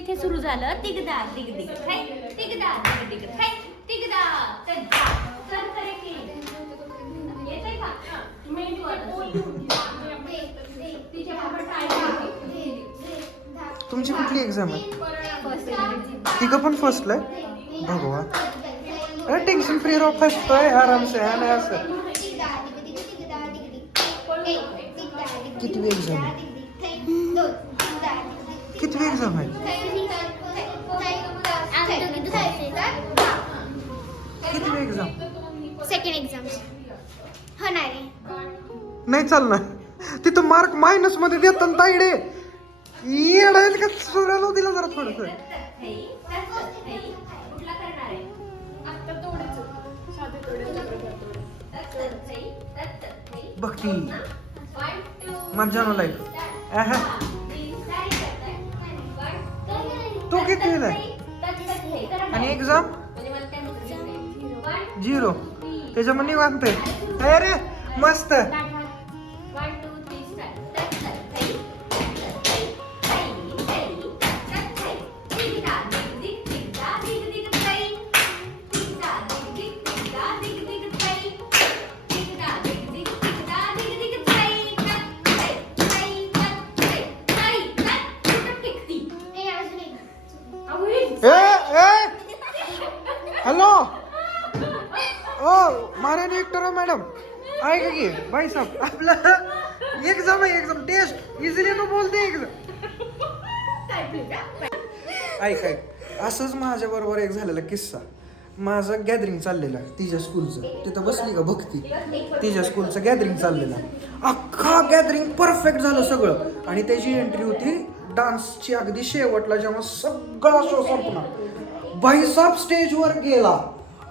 इथे सुरू झालं. तिगदा दिग दिग थाई, तिगदा दिग दिग थाई, तिगदा तद्दा. कर करे की येतंय का? तिच्या बाबा टाळी. तुमची कुठली एक्झाम आहे? तिघं पण फर्स्टला आहे? भगवान, टेन्शन फ्री रहो, फर्स्ट आहे आराम से है ना असं. कितवी एक्झाम आहे? कितवी एक्झाम आहे? कितवी एक्झाम? सेकंड एक्झाम होणार आहे. नाही चालणार, तिथं मार्क मायनस मध्ये देतात ताईडे. येडायला का सोडायला दिला जरा थोडस. कुठला करणार आहे? भक्ती मजा न लाईफ. तो किती आणि एक्झाम 0. त्याच्यामध्ये निवांतय. अरे मस्त. हॅलो ओ महाराणी विक्टोरिया मॅडम, ऐका की भाई साहब, आपलं एक्झाम आहे, एक्झाम टेस्ट इझिली न बोलते एक्झाम. ऐक असंच माझ्या बरोबर एक झालेला किस्सा. माझं गॅदरिंग चाललेलं तिच्या स्कूलचं. तिथं बसली का भक्ती, तिच्या स्कूलचं गॅदरिंग चाललेलं. अख्खा गॅदरिंग परफेक्ट झालं सगळं. आणि त्याची एंट्री होती डान्सची अगदी शेवटला, जेव्हा सगळा शो संपला. भाईसाहेब स्टेजवर गेला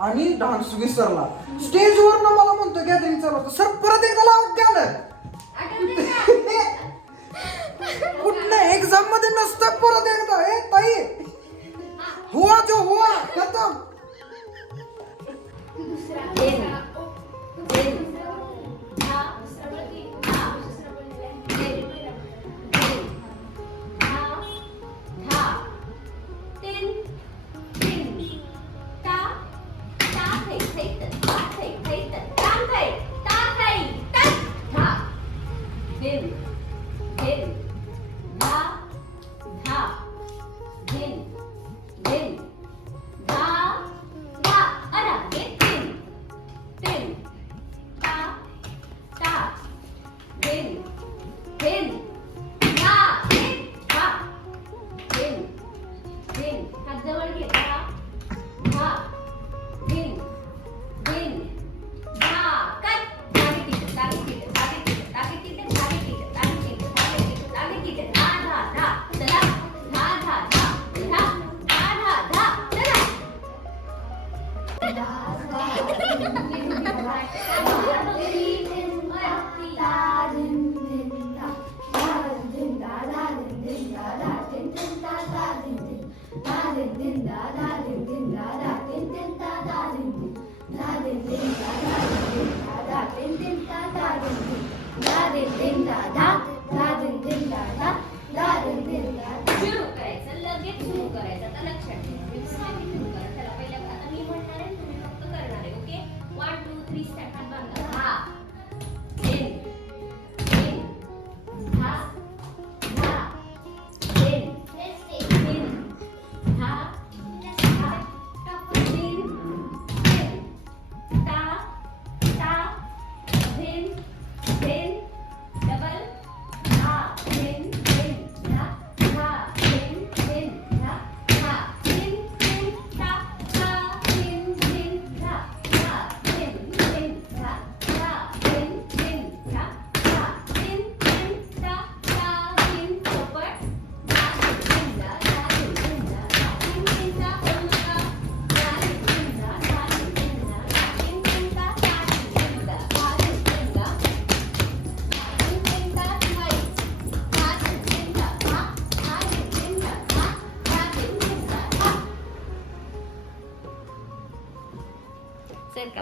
आणि डान्स विसरला. स्टेजवर ना मला म्हणतो गॅदरिंग चालू होतं, सर परत एकदा लावत गाणं. कुठलं एक्झाम मध्ये नसतं परत एकदा. ए ताई, हुआ जो हुआ खतम.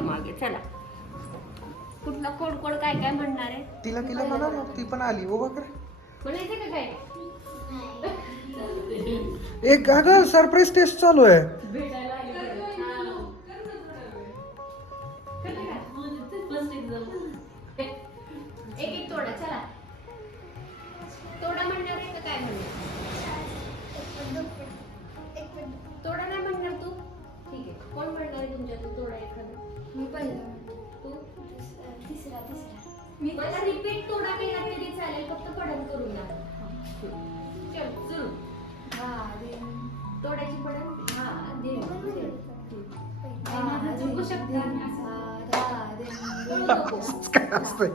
मागे चला. कुठला कोड कोड काय काय म्हणणार आहे? तिला म्हणा, ती पण आली. उभा कर. म्हणायचं का काय? एक अगं सरप्राईज टेस्ट चालू आहे. भेटायला आली परत. First exam. एक एक तोडा चला. तोडा म्हणणार आहे का काय म्हणणार? तोडा नाही म्हणणार तू? ठीक आहे. कोण म्हणणार आहे तुमच्यातून तोडा एखादा? मी पहिला. तू? तिसरा. मला रिपीट तोडा केला तरी चालेल, फक्त पडण करून द्या. चल सुरू. तोड्याची पडण. चुकू शकता. काय असतंय?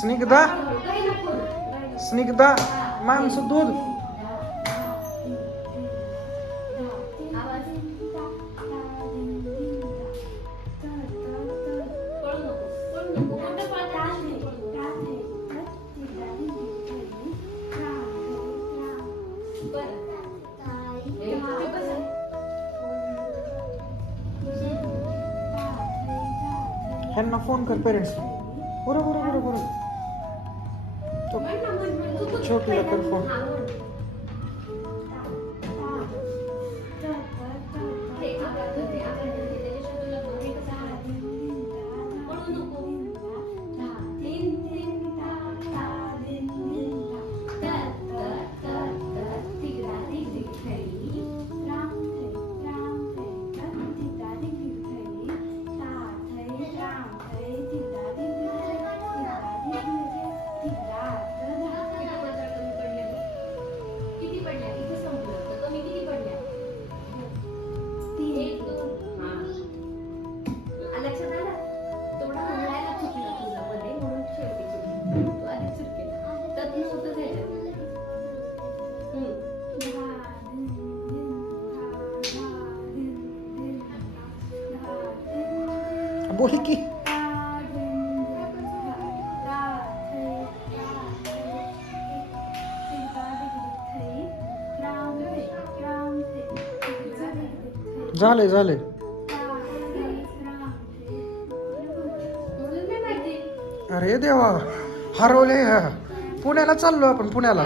स्निग्धा स्निग्धा माणसं दूध. ह्यांना फोन कर पेरेंट्स. बरोबर छोटीला कर फोन. बोल की. झाले. अरे देवा, हरवले. पुण्याला चाललो आपण, पुण्याला.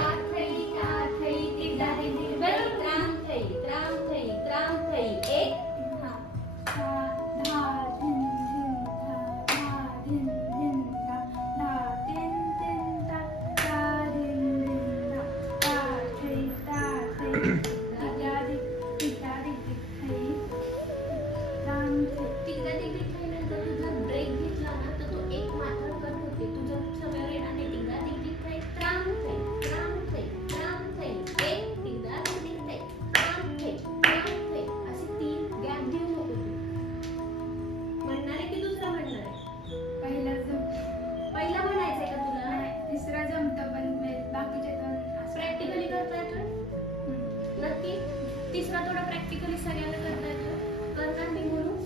तिसरा थोडा प्रॅक्टिकली सगळ्यांना करता येतो. करणार मी म्हणून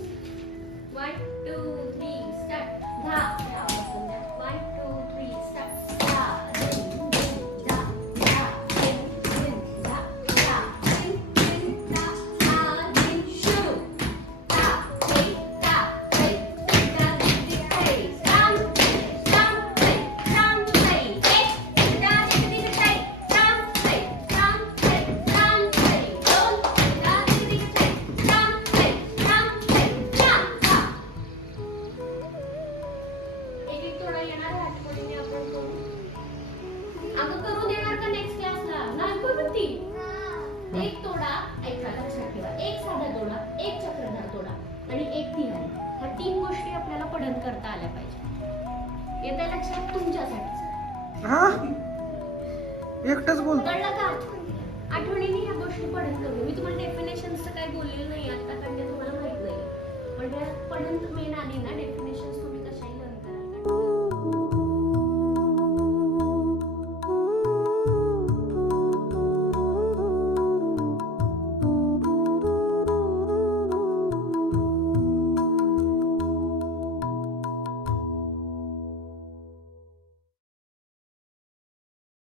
1 2 3 स्टार्ट. 1 2 3 स्टार्ट. एक तोडा, ऐका लक्षात ठेवा, एक साधा तोडा, एक चक्रधार तोडा आणि एक तिहारी. ह्या 3 गोष्टी आपल्याला पठण करता आल्या पाहिजे. येत्या लक्षात तुमच्यासाठी. हा एकटच बोल. कळलं का? आठवणीने ह्या गोष्टी पठण करू. मी तुम्हाला डेफिनेशनचं काय बोललेलं नाही आता, कारण तुम्हाला माहित नाही. पण पठण मेन आली ना